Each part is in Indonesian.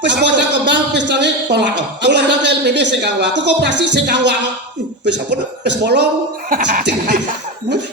Wis apa dak kembang pestane tolak. Apa dak LPD sing kanggo aku koperasi sing kanggo aku. Wis apa dah? Wis bolong.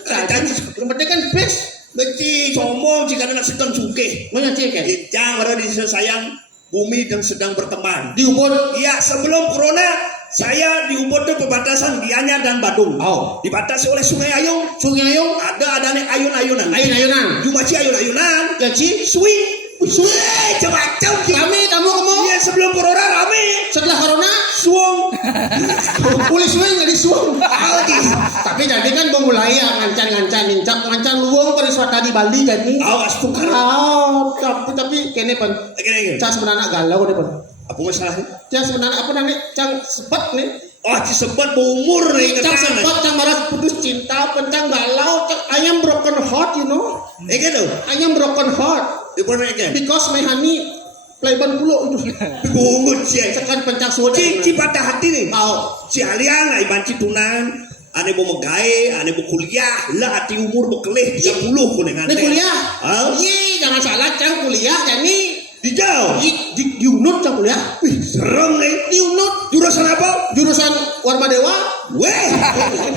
Kadang penting kan bes. Beci sombong jika anak sedang sugih. Menyakitkan. Jangan berada di sayang bumi dan sedang berteman. Di Ubud. Iya, sebelum corona saya di Ubud itu perbatasan Gianyar dan Badung. Oh. Dibatasi oleh Sungai Ayung. Sungai Ayung. Ada nih ayun-ayunan. Ayun-ayunan. Jumaci ayun-ayunan. Gaji. Swing. Swing. Macam Rame kamu kemau. Iya, sebelum corona rame. Setelah corona Suang. boleh swing jadi suang. Tapi jadi kan mulai ya ngancan luang pada suatu di Bali kan ni. Awas tuh kan. Tapi kene pan. Oke. Cang sebenarnya galau deh pan. Apa masalahnya? Cang sebenarnya apa namanya? Cang sepet nih. Oh, sempat berumur nih Cang sepet, cang marah putus cinta, pencang galau, cang ayam broken heart, you know? Gitu. Ayam broken heart. Di mana aja? Because my honey playban pulau itu. Bungut sih. Sekan pencang suara. Cici patah hati nih. Mau. Si Alian lah iban citunan. Ane mau megai, ane mau kuliah, lah hati umur mau kelih 30 kuning ane. Ini kuliah. Ah, Iya, jangan salah cang kuliah jadi di jauh. di UNUD cang kuliah. Wih, serem nih. Di UNUD Jurusan apa? jurusan Warma Dewa. Weh,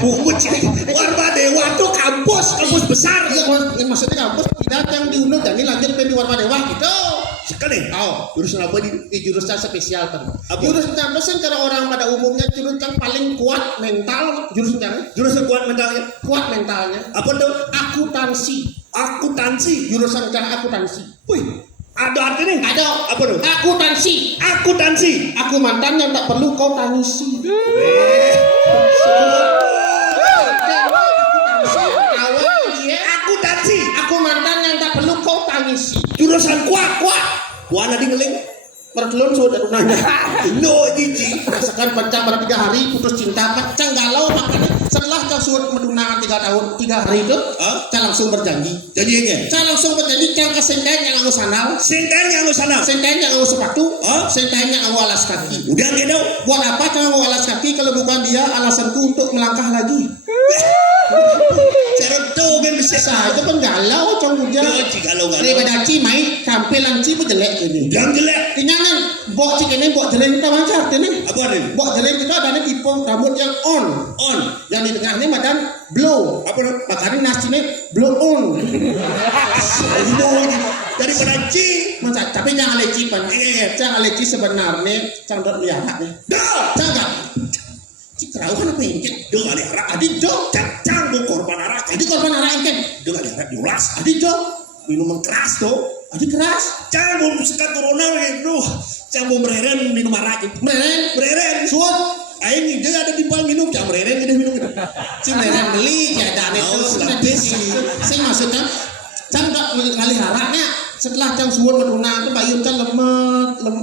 bungut sih. Warma Dewa tuh kampus besar. Iya, maksudnya kampus tidak yang di UNUD jadi lanjut ke di Warma Dewa gitu. Sekali. Oh, Jurusan apa di? di jurusan spesial kan. Apa? Jurusan dosen cara orang pada umumnya jurusan paling kuat mental jurusan Jurusan kuat mentalnya. kuat mentalnya. Apa tuh? Akuntansi. Akuntansi. Jurusan cara akuntansi. Wih, ada artinya? Ada. Apa tuh? Akuntansi. Akuntansi. Aku mantan yang tak perlu kau tangisi. Akuntansi. Aku mantan yang tak perlu kau tangisi. Jurusan kuat. Buana di ngeling. Perdelon sudah nanya. No jiji. Rasakan pencang pada 3 hari putus cinta, pencang galau makanya setelah kau sudah menunangan 3 hari itu, saya langsung berjanji. Jadinya. Saya langsung berjanji kau kesengkain yang aku sandal, Sengkanya lu sana. sengkain yang aku sepatu, Hah? sengkain yang aku alas kaki. Udah gitu. Buat apa kau mau alas kaki kalau bukan dia alasanku untuk melangkah lagi? Cara tuh kan bisa. Saya itu kan galau cang hujan. Galau. Daripada cimai, kampelan cipu jelek ini. Jangan jelek. Kenyangan, bok cik ini bok jelek kita mancar ini. Apa nih? Bok jelek kita ada nih tipe rambut yang on. Yang di tengahnya madan blow. Apa nih? Makanya nasinya blow on. Daripada ci. Masa, tapi jangan leci pan. Jangan leci sebenarnya, jangan dot lihat nih. Dah. Jangan. Cik tahu kan apa yang Dia nggak diharap. Adik dong. Cang mau korban arak. Adik korban arah ingin. Dia nggak diharap diulas. Adik dong. Minuman keras tuh. Adik keras. Cang mau sekat corona itu. Cang mau mereren minum arak. Mereren. Suat. Aing dia ada timbal minum. Cang mereren dia minum. Cimeren beli jadaan itu. Saya maksudnya, cang tak ngalih haraknya. Setelah cang suwun menunang itu bayun cang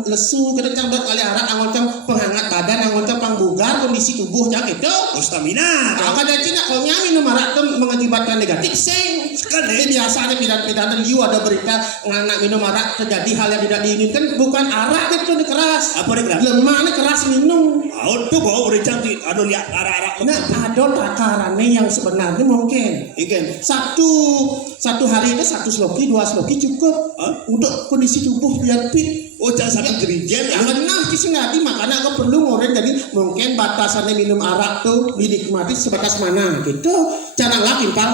lesu, kadang cang dok kali harak angon cang penghangat badan, angon cang pangbugar kondisi tubuh cang itu. Stamina. Kalau kadang cina kalau minum harak itu mengakibatkan negatif sing. Ini biasanya pidan-pidan you ada berita anak minum harak terjadi hal yang tidak diinginkan, bukan arak itu nih keras. Apa nih keras? Lemah nih keras minum. Tuh bawa bericang sih. Aduh lihat arak-arak. Nah, ada takarannya yang sebenarnya mungkin. Ikan. Satu hari itu 1 sloki, 2 sloki cukup untuk kondisi tubuh biar fit. Oh, jangan satu jerigen. Nah, kisah nanti makanya aku perlu ngoren jadi mungkin batasannya minum arak tuh dinikmati sebatas mana gitu. Janganlah timpal.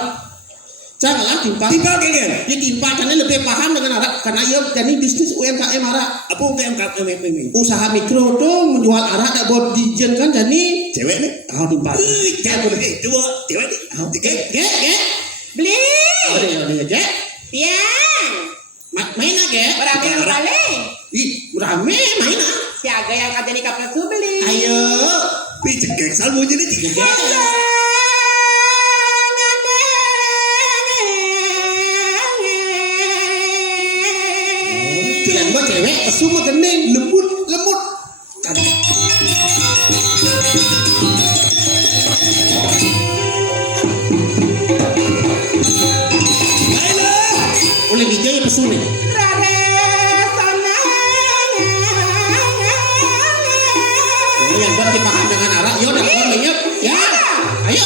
Timpal kayaknya. Ya timpal karena lebih paham dengan arak karena ia jadi bisnis UMKM arak. Apa UMKM ini? Usaha mikro tuh menjual arak tak buat dijen kan jadi Cewek nih. timpal. Coba cewek nih. Beli. Ada ya. Ya, Main aja. berapa yang balik? Ih, rame main ah. Siaga yang ada di kapal su beli. Ayo. Pijek salmu jadi tiga. Yang buat cewek semua gening lembut. Oleh DJ pesu nih. Yang buat dipaham dengan arah. Yo dah banyak. Ya. Ayo.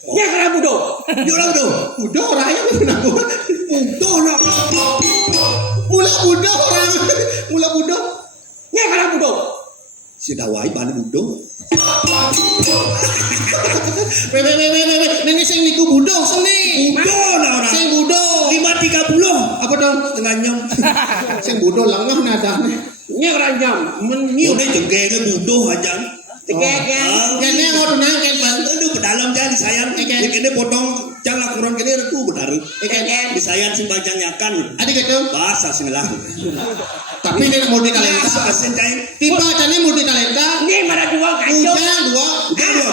Ya kalau budo. Dia orang tu. Budo orangnya kenapa? Budo nak. Mula budo orang. Mula budo. Ya kalau budo. Si dawai balik budo. Nenek sing niku budo seni. Budo nak orang. Sing budo. 5.30. Apa dong? Setengah jam. Sing budo langah nadane. Ya kalau jam. Ni udah jengke budo aja. Tegak ya. Kene ngono nang ken ban. Aduh pedalam jadi sayang. Ikan. Kene potong jangan kurang kene tu benar. Ikan. Disayang sing bajang nyakan. Adik itu. Bahasa sing lah. Tapi ini multi talenta. Bahasa asen cai. Tipe jane multi talenta. Ini mana dua kacau. Ujang dua.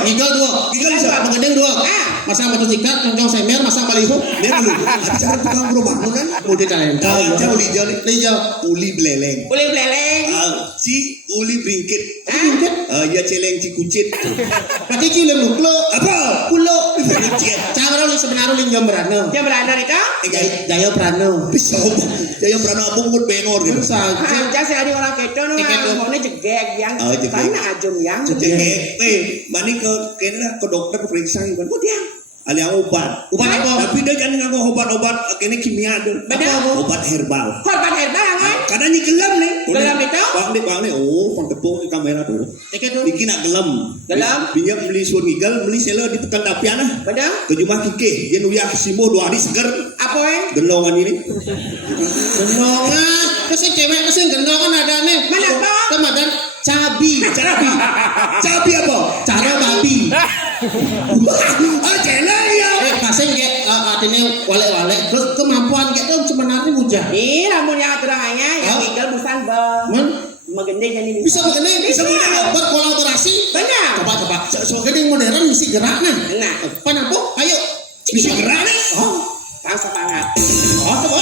Gigal dua. Gigal bisa. Menggedeng dua. Masang batu sikat, nongkrong semer, masang baliho. Dia dulu. Acara tukang rumah kan. Multi talenta. Jauh uli jauh. Lijau. Uli beleleng. Boleh beleleng. Si uli bingkit. Ya celeng si kucit. Berarti cium luklo. Apa? Kulo. Kucit. Cara lu sebenarnya linjam berano. Jam beranda itu? Jaya berano. Bisa. Dia pernah abung mut bengor gitu. Saja. Aja saya ada orang keto no. Maunya jegek yang. Oh, jegek. Karena ajum yang. Jegek. Mani ke kena ke dokter periksa gitu. Kok dia? Ali obat. Obat apa? Tapi dia jangan ngaku obat-obat kene kimia deh. Benar. Obat herbal. Korban herbal kan? Karena ni gelam nih. Gelam itu? Bang nih. Oh, pang tepung di kamera tuh. Ikan tuh. Iki nak gelam. Gelam? Binya beli suan gigal, beli selo di tekan dapiana. Benar. Ke rumah kike, dia nuyah simo 2 hari seger. Apa ya? Gelongan ini. Gendongan. Terus si cewek kesini gendongan ada nih. Mana apa? Kemudian cabi. Cabi. Cabi apa? Cara babi. Ah, cela ya. Pasang kayak artinya walek-walek. Terus kemampuan kayak tuh sebenarnya mudah. Ini namun yang terangannya yang tinggal busan bang. Men, Megendeng jadi bisa begini, bisa begini. Berkolaborasi. Benar. Coba. So gini modern mesti gerak nah. Nah. Panampo, ayo. Bisa gerak nih. Oh, Langsung banget. coba.